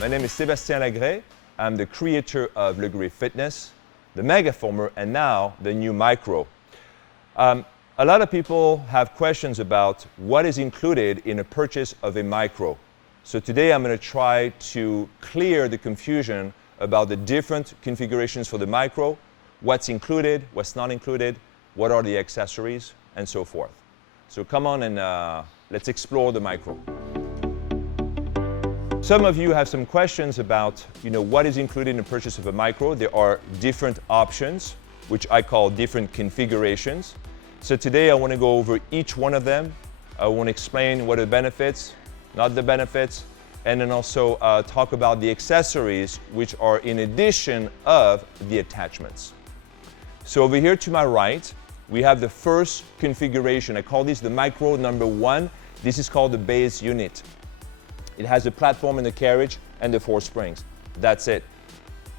My name is Sébastien Lagree. I'm the creator of Lagree Fitness, the Microformer, and now the new Micro. A lot of people have questions about what is included in a purchase of a Micro. So today I'm going to try to clear the confusion about the different configurations for the Micro, what's included, what's not included, what are the accessories, and so forth. So come on and let's explore the Micro. Some of you have some questions about, what is included in the purchase of a Micro. There are different options, which I call different configurations. So today I want to go over each one of them. I want to explain what are the benefits, not the benefits, and then also talk about the accessories, which are in addition of the attachments. So over here to my right, we have the first configuration. I call this the Micro number 1. This is called the base unit. It has a platform and the carriage and the 4 springs. That's it.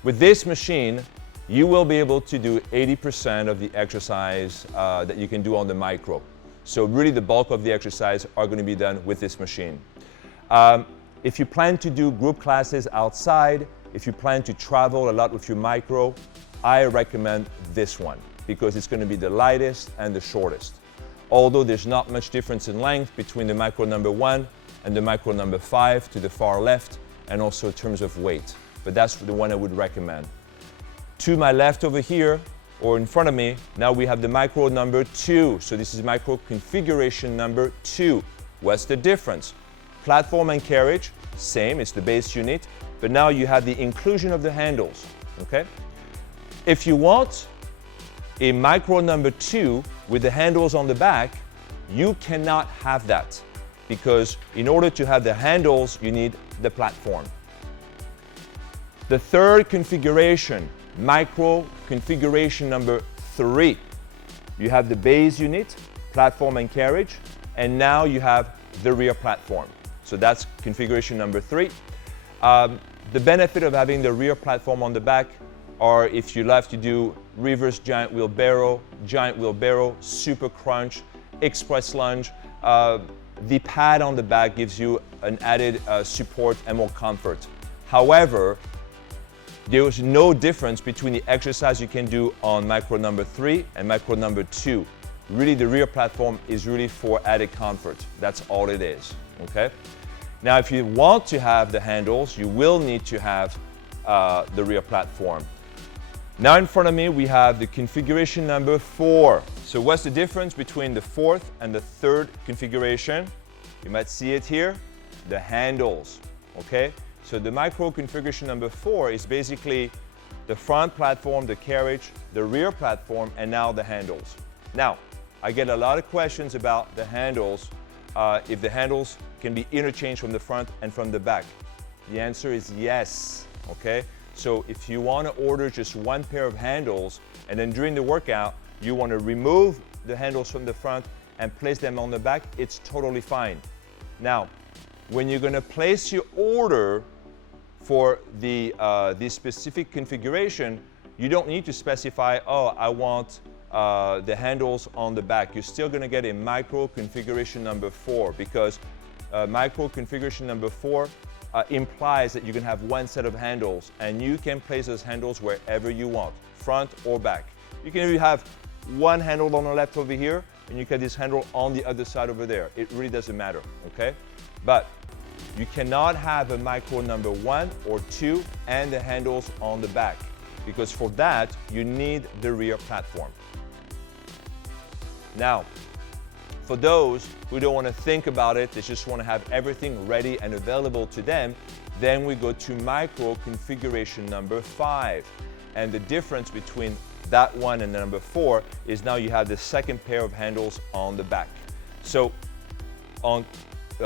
With this machine, you will be able to do 80% of the exercise that you can do on the Micro. So really the bulk of the exercise are going to be done with this machine. If you plan to do group classes outside, if you plan to travel a lot with your Micro, I recommend this one because it's going to be the lightest and the shortest. Although there's not much difference in length between the Micro number 1 and the Micro number 5 to the far left, and also in terms of weight. But that's the one I would recommend. To my left over here, or in front of me, now we have the Micro number 2. So this is Micro configuration number 2. What's the difference? Platform and carriage, same, it's the base unit, but now you have the inclusion of the handles, okay? If you want a Micro number 2 with the handles on the back, you cannot have that because in order to have the handles, you need the platform. The third configuration, Micro configuration number 3. You have the base unit, platform and carriage, and now you have the rear platform. So that's configuration number 3. The benefit of having the rear platform on the back are if you love to do reverse giant wheelbarrow, super crunch, express lunge. The pad on the back gives you an added support and more comfort. However, there is no difference between the exercise you can do on Micro number 3 and Micro number 2. Really, the rear platform is really for added comfort. That's all it is, okay? Now, if you want to have the handles, you will need to have the rear platform. Now in front of me, we have the configuration number 4. So what's the difference between the 4th and the 3rd configuration? You might see it here, the handles, okay? So the Micro configuration number 4 is basically the front platform, the carriage, the rear platform, and now the handles. Now, I get a lot of questions about the handles, if the handles can be interchanged from the front and from the back. The answer is yes, okay? So if you want to order just one pair of handles and then during the workout you want to remove the handles from the front and place them on the back, it's totally fine. Now, when you're going to place your order for the specific configuration, you don't need to specify, oh, I want the handles on the back. You're still going to get a Micro configuration number 4 because Micro configuration number 4 implies that you can have one set of handles and you can place those handles wherever you want, front or back. You can even have one handle on the left over here and you can have this handle on the other side over there. It really doesn't matter, okay? But you cannot have a Micro number 1 or 2 and the handles on the back because for that you need the rear platform. Now, for those who don't want to think about it, they just want to have everything ready and available to them, then we go to Micro configuration number 5. And the difference between that one and the number 4 is now you have the second pair of handles on the back. So on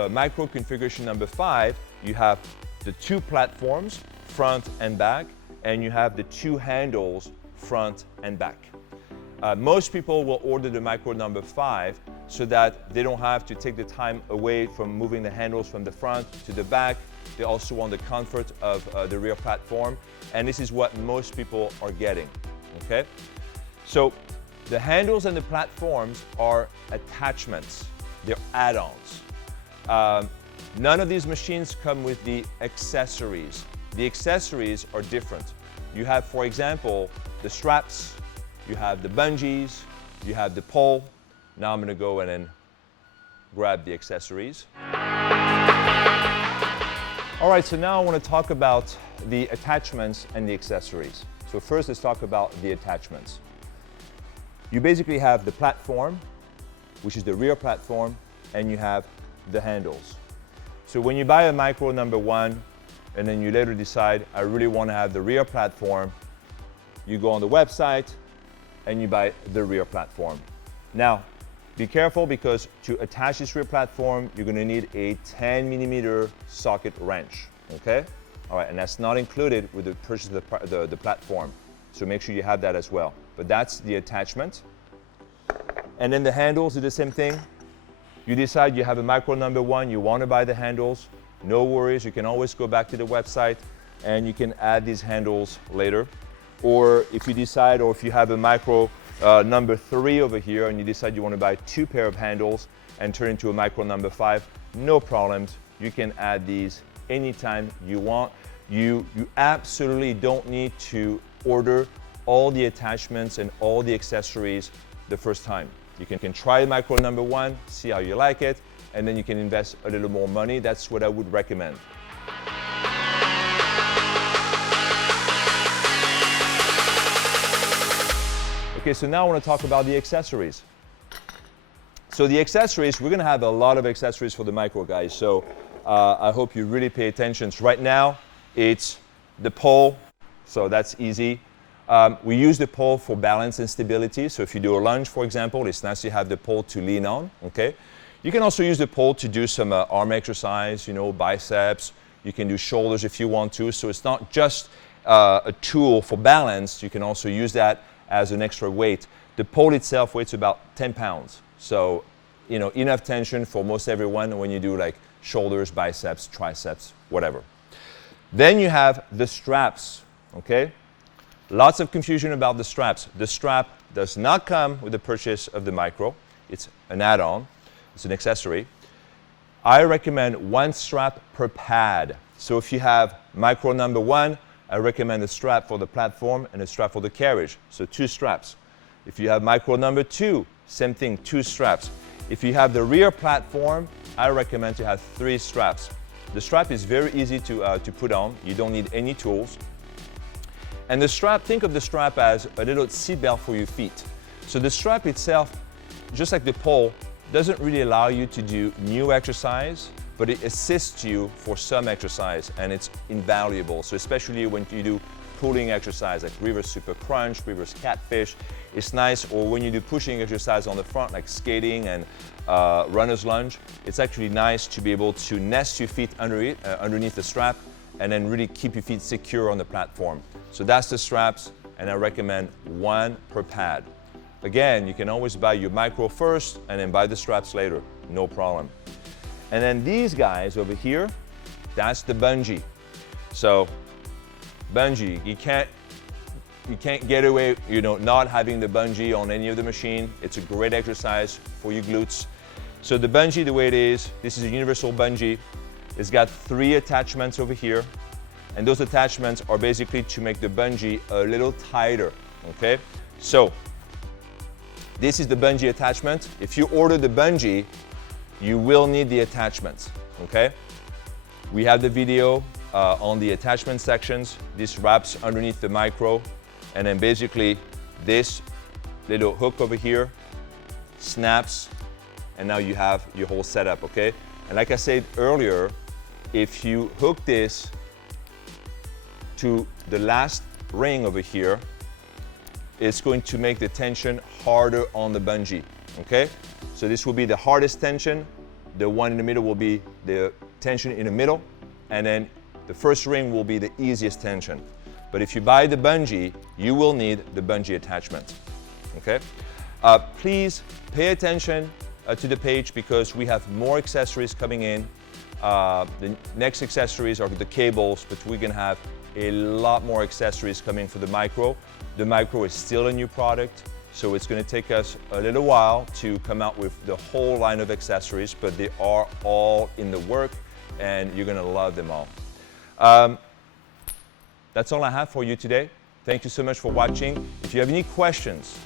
Micro configuration number 5, you have the 2 platforms, front and back, and you have the 2 handles, front and back. Most people will order the Micro number 5 so that they don't have to take the time away from moving the handles from the front to the back. They also want the comfort of the rear platform, and this is what most people are getting, okay? So the handles and the platforms are attachments. They're add-ons. None of these machines come with the accessories. The accessories are different. You have, for example, the straps, you have the bungees, you have the pole. Now I'm going to go and then grab the accessories. All right, so now I want to talk about the attachments and the accessories. So first, let's talk about the attachments. You basically have the platform, which is the rear platform, and you have the handles. So when you buy a Micro number 1, and then you later decide, I really want to have the rear platform, you go on the website and you buy the rear platform. Now, be careful because to attach this rear platform, you're going to need a 10mm socket wrench, okay? All right, and that's not included with the purchase of the platform. So make sure you have that as well. But that's the attachment. And then the handles do the same thing. You decide you have a Micro number 1, you want to buy the handles. No worries, you can always go back to the website and you can add these handles later. Or if you decide, or if you have a Micro number 3 over here and you decide you want to buy 2 pair of handles and turn into a Micro number 5, no problems. You can add these anytime you want. You absolutely don't need to order all the attachments and all the accessories the first time. You can try Micro number 1, see how you like it, and then you can invest a little more money. That's what I would recommend. Okay, so now I want to talk about the accessories. So the accessories, we're going to have a lot of accessories for the Micro, guys. So I hope you really pay attention. So right now, it's the pole, so that's easy. We use the pole for balance and stability. So if you do a lunge, for example, it's nice to have the pole to lean on, okay? You can also use the pole to do some arm exercise, you know, biceps. You can do shoulders if you want to. So it's not just a tool for balance. You can also use that as an extra weight. The pole itself weighs about 10 pounds. So, you know, enough tension for most everyone when you do like shoulders, biceps, triceps, whatever. Then you have the straps, okay? Lots of confusion about the straps. The strap does not come with the purchase of the Micro. It's an add-on. It's an accessory. I recommend 1 strap per pad. So if you have Micro number 1, I recommend a strap for the platform and a strap for the carriage. So 2 straps. If you have Micro number 2, same thing, 2 straps. If you have the rear platform, I recommend to have 3 straps. The strap is very easy to put on. You don't need any tools. And the strap, think of the strap as a little seat belt for your feet. So the strap itself, just like the pole, doesn't really allow you to do new exercise, but it assists you for some exercise, and it's invaluable. So especially when you do pulling exercise like reverse super crunch, reverse catfish, it's nice. Or when you do pushing exercise on the front like skating and runner's lunge, it's actually nice to be able to nest your feet underneath the strap and then really keep your feet secure on the platform. So that's the straps, and I recommend 1 per pad. Again, you can always buy your Micro first and then buy the straps later, no problem. And then these guys over here, that's the bungee. So bungee, you can't get away, you know, not having the bungee on any of the machine. It's a great exercise for your glutes. So the bungee, the way it is, this is a universal bungee. It's got 3 attachments over here, and those attachments are basically to make the bungee a little tighter, okay? So this is the bungee attachment. If you order the bungee, you will need the attachments, okay? We have the video on the attachment sections. This wraps underneath the Micro, and then basically this little hook over here snaps, and now you have your whole setup, okay? And like I said earlier, if you hook this to the last ring over here, it's going to make the tension harder on the bungee, okay? So this will be the hardest tension. The one in the middle will be the tension in the middle, and then the first ring will be the easiest tension. But if you buy the bungee, you will need the bungee attachment, okay? Please pay attention to the page because we have more accessories coming in. The next accessories are the cables, but we're gonna have a lot more accessories coming for the Micro. The Micro is still a new product, so it's gonna take us a little while to come out with the whole line of accessories, but they are all in the work. and you're gonna love them all. That's all I have for you today. Thank you so much for watching. If you have any questions,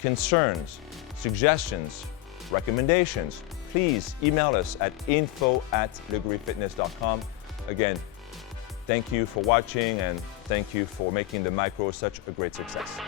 concerns, suggestions, recommendations, please email us at info@lagreefitness.com. Again, thank you for watching and thank you for making the Micro such a great success.